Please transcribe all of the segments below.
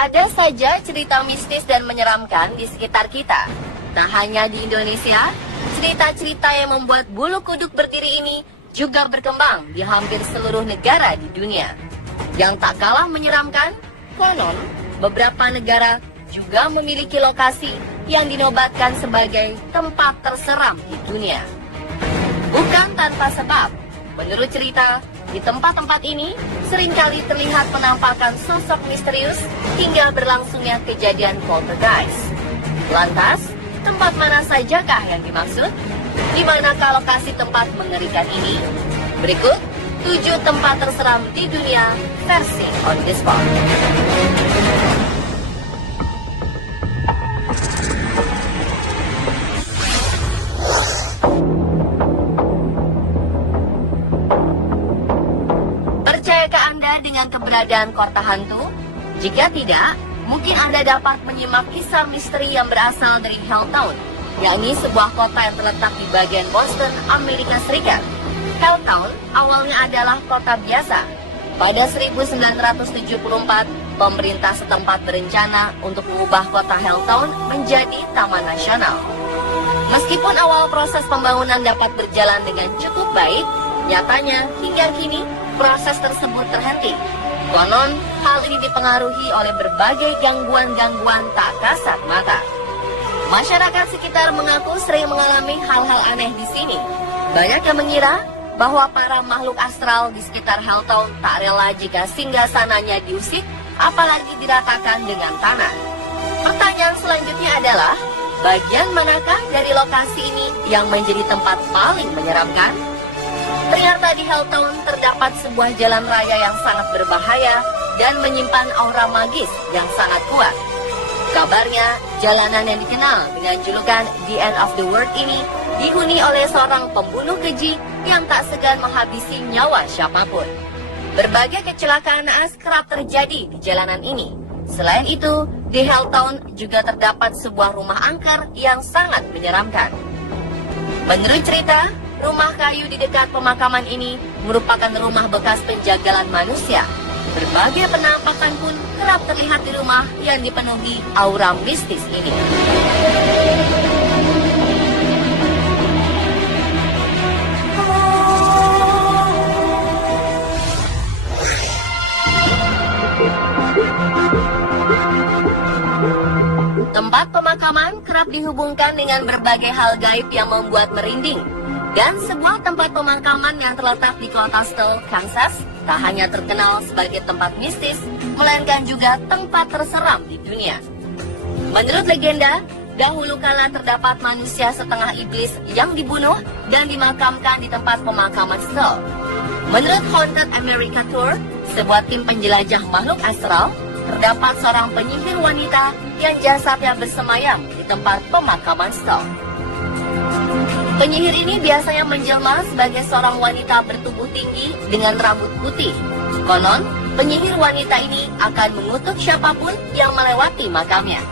Ada saja cerita mistis dan menyeramkan di sekitar kita. Tak hanya di Indonesia, cerita-cerita yang membuat bulu kuduk berdiri ini juga berkembang di hampir seluruh negara di dunia. Yang tak kalah menyeramkan, konon beberapa negara juga memiliki lokasi yang dinobatkan sebagai tempat terseram di dunia. Bukan tanpa sebab, menurut cerita, di tempat-tempat ini seringkali terlihat penampakan sosok misterius hingga berlangsungnya kejadian poltergeist. Lantas, tempat mana sajakah yang dimaksud? Di manakah lokasi tempat mengerikan ini? Berikut 7 tempat terseram di dunia versi On The Spot. Percayakah Anda dengan keberadaan kota hantu? Jika tidak, mungkin Anda dapat menyimak kisah misteri yang berasal dari Helltown, yakni sebuah kota yang terletak di bagian Boston, Amerika Serikat. Helltown awalnya adalah kota biasa. Pada 1974, pemerintah setempat berencana untuk mengubah kota Helltown menjadi taman nasional. Meskipun awal proses pembangunan dapat berjalan dengan cukup baik, nyatanya hingga kini proses tersebut terhenti. Konon, hal ini dipengaruhi oleh berbagai gangguan-gangguan tak kasat mata. Masyarakat sekitar mengaku sering mengalami hal-hal aneh di sini. Banyak yang mengira bahwa para makhluk astral di sekitar Helltown tak rela jika singgasananya diusik, apalagi diratakan dengan tanah. Pertanyaan selanjutnya adalah, bagian manakah dari lokasi ini yang menjadi tempat paling menyeramkan? Ternyata di Helltown terdapat sebuah jalan raya yang sangat berbahaya dan menyimpan aura magis yang sangat kuat. Kabarnya, jalanan yang dikenal dengan julukan The End of the World ini dihuni oleh seorang pembunuh keji yang tak segan menghabisi nyawa siapapun. Berbagai kecelakaan naas kerap terjadi di jalanan ini. Selain itu, di Helltown juga terdapat sebuah rumah angker yang sangat menyeramkan. Menurut cerita, rumah kayu di dekat pemakaman ini merupakan rumah bekas penjagalan manusia. Berbagai penampakan pun kerap terlihat di rumah yang dipenuhi aura mistis ini. Tempat pemakaman kerap dihubungkan dengan berbagai hal gaib yang membuat merinding. Dan sebuah tempat pemakaman yang terletak di kota Steele, Kansas, tak hanya terkenal sebagai tempat mistis, melainkan juga tempat terseram di dunia. Menurut legenda, dahulu kala terdapat manusia setengah iblis yang dibunuh dan dimakamkan di tempat pemakaman Steele. Menurut Haunted America Tour, sebuah tim penjelajah makhluk astral, terdapat seorang penyihir wanita yang jasadnya bersemayam di tempat pemakaman Steele. Penyihir ini biasanya menjelma sebagai seorang wanita bertubuh tinggi dengan rambut putih. Konon, penyihir wanita ini akan mengutuk siapapun yang melewati makamnya.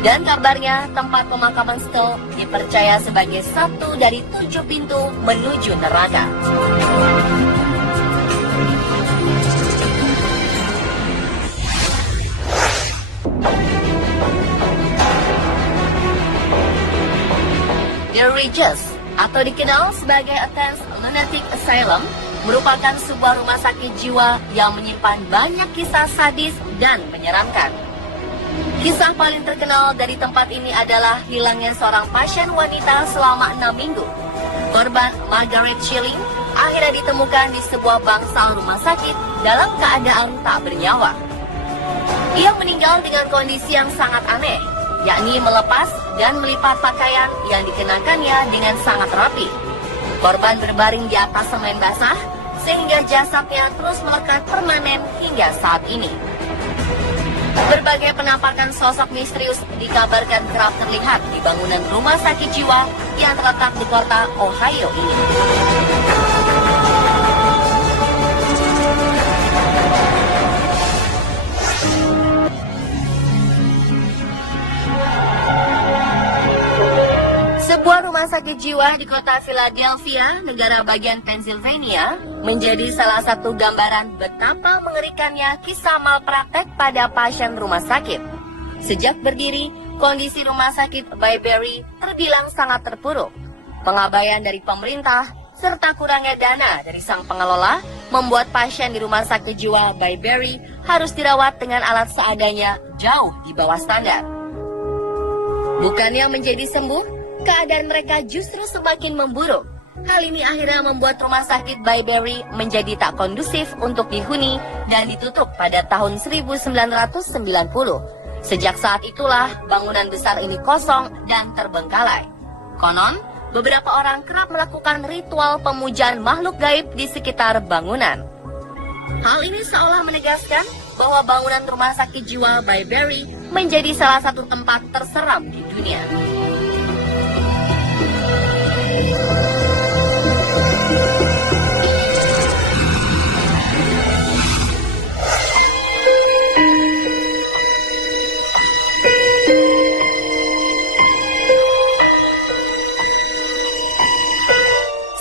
Dan kabarnya, tempat pemakaman Steele dipercaya sebagai satu dari 7 pintu menuju neraka. The Regis, atau dikenal sebagai Athens Lunatic Asylum, merupakan sebuah rumah sakit jiwa yang menyimpan banyak kisah sadis dan menyeramkan. Kisah paling terkenal dari tempat ini adalah hilangnya seorang pasien wanita selama 6 minggu. Korban Margaret Schilling akhirnya ditemukan di sebuah bangsal rumah sakit dalam keadaan tak bernyawa. Ia meninggal dengan kondisi yang sangat aneh, yakni melepas dan melipat pakaian yang dikenakannya dengan sangat rapi. Korban berbaring di atas semen basah, sehingga jasadnya terus melekat permanen hingga saat ini. Berbagai penampakan sosok misterius dikabarkan kerap terlihat di bangunan rumah sakit jiwa yang terletak di kota Ohio ini. Sebuah rumah sakit jiwa di kota Philadelphia, negara bagian Pennsylvania, menjadi salah satu gambaran betapa mengerikannya kisah malpraktek pada pasien rumah sakit. Sejak berdiri, kondisi rumah sakit Byberry terbilang sangat terpuruk. Pengabaian dari pemerintah serta kurangnya dana dari sang pengelola membuat pasien di rumah sakit jiwa Byberry harus dirawat dengan alat seadanya jauh di bawah standar. Bukannya menjadi sembuh, keadaan mereka justru semakin memburuk. Hal ini akhirnya membuat rumah sakit Byberry menjadi tak kondusif untuk dihuni dan ditutup pada tahun 1990. Sejak saat itulah bangunan besar ini kosong dan terbengkalai. Konon, beberapa orang kerap melakukan ritual pemujaan makhluk gaib di sekitar bangunan. Hal ini seolah menegaskan bahwa bangunan rumah sakit jiwa Byberry menjadi salah satu tempat terseram di dunia.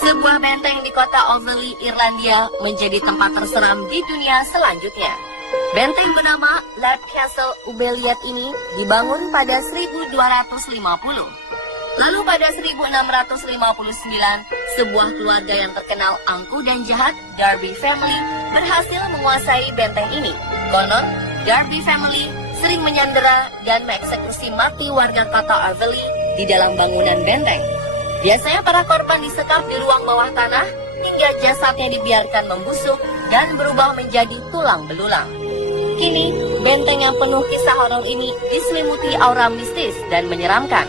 Sebuah benteng di kota Overley, Irlandia menjadi tempat terseram di dunia selanjutnya. Benteng bernama Lad Castle Ubeliet ini dibangun pada 1250. Lalu pada 1659, sebuah keluarga yang terkenal angkuh dan jahat, Darby Family, berhasil menguasai benteng ini. Konon, Darby Family sering menyandera dan mengeksekusi mati warga kota Overley di dalam bangunan benteng. Biasanya para korban disekap di ruang bawah tanah hingga jasadnya dibiarkan membusuk dan berubah menjadi tulang belulang. Kini, benteng yang penuh kisah horor ini diselimuti aura mistis dan menyeramkan.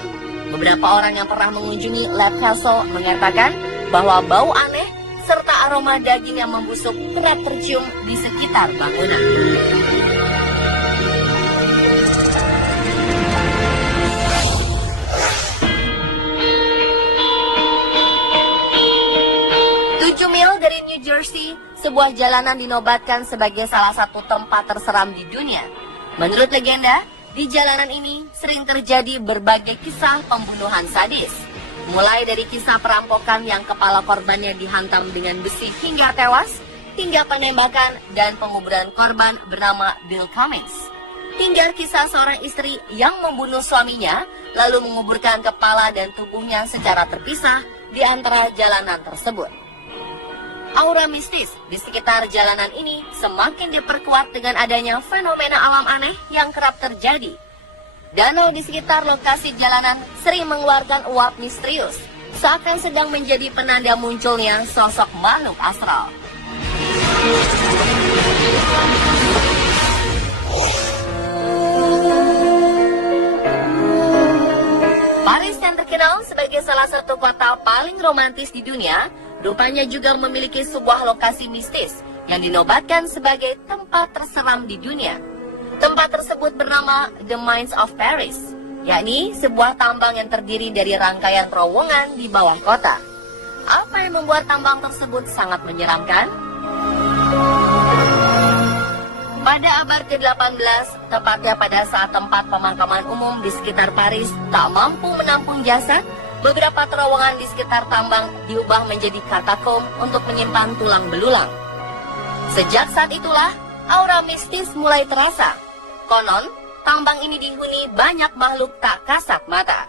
Beberapa orang yang pernah mengunjungi Lad Castle mengatakan bahwa bau aneh serta aroma daging yang membusuk kerap tercium di sekitar bangunan. Dari New Jersey, sebuah jalanan dinobatkan sebagai salah satu tempat terseram di dunia. Menurut legenda, di jalanan ini sering terjadi berbagai kisah pembunuhan sadis. Mulai dari kisah perampokan yang kepala korbannya dihantam dengan besi hingga tewas, hingga penembakan dan penguburan korban bernama Bill Cummings. Hingga kisah seorang istri yang membunuh suaminya, lalu menguburkan kepala dan tubuhnya secara terpisah di antara jalanan tersebut. Aura mistis di sekitar jalanan ini semakin diperkuat dengan adanya fenomena alam aneh yang kerap terjadi. Danau di sekitar lokasi jalanan sering mengeluarkan uap misterius, seakan sedang menjadi penanda munculnya sosok makhluk astral. Paris yang terkenal sebagai salah satu kota paling romantis di dunia, rupanya juga memiliki sebuah lokasi mistis yang dinobatkan sebagai tempat terseram di dunia. Tempat tersebut bernama The Mines of Paris, yakni sebuah tambang yang terdiri dari rangkaian terowongan di bawah kota. Apa yang membuat tambang tersebut sangat menyeramkan? Pada abad ke-18, tepatnya pada saat tempat pemakaman umum di sekitar Paris tak mampu menampung jasad, beberapa terowongan di sekitar tambang diubah menjadi katakom untuk menyimpan tulang belulang. Sejak saat itulah, aura mistis mulai terasa. Konon, tambang ini dihuni banyak makhluk tak kasat mata.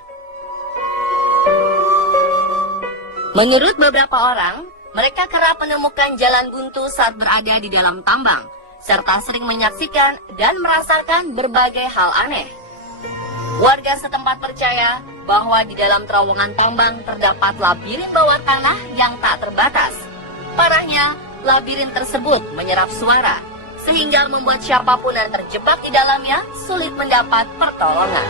Menurut beberapa orang, mereka kerap menemukan jalan buntu saat berada di dalam tambang, serta sering menyaksikan dan merasakan berbagai hal aneh. Warga setempat percaya bahwa di dalam terowongan tambang terdapat labirin bawah tanah yang tak terbatas. Parahnya, labirin tersebut menyerap suara, sehingga membuat siapapun yang terjebak di dalamnya sulit mendapat pertolongan.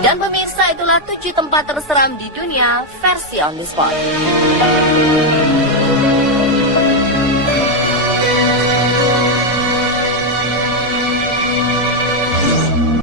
Dan pemirsa, itulah 7 tempat terseram di dunia versi On The Spot.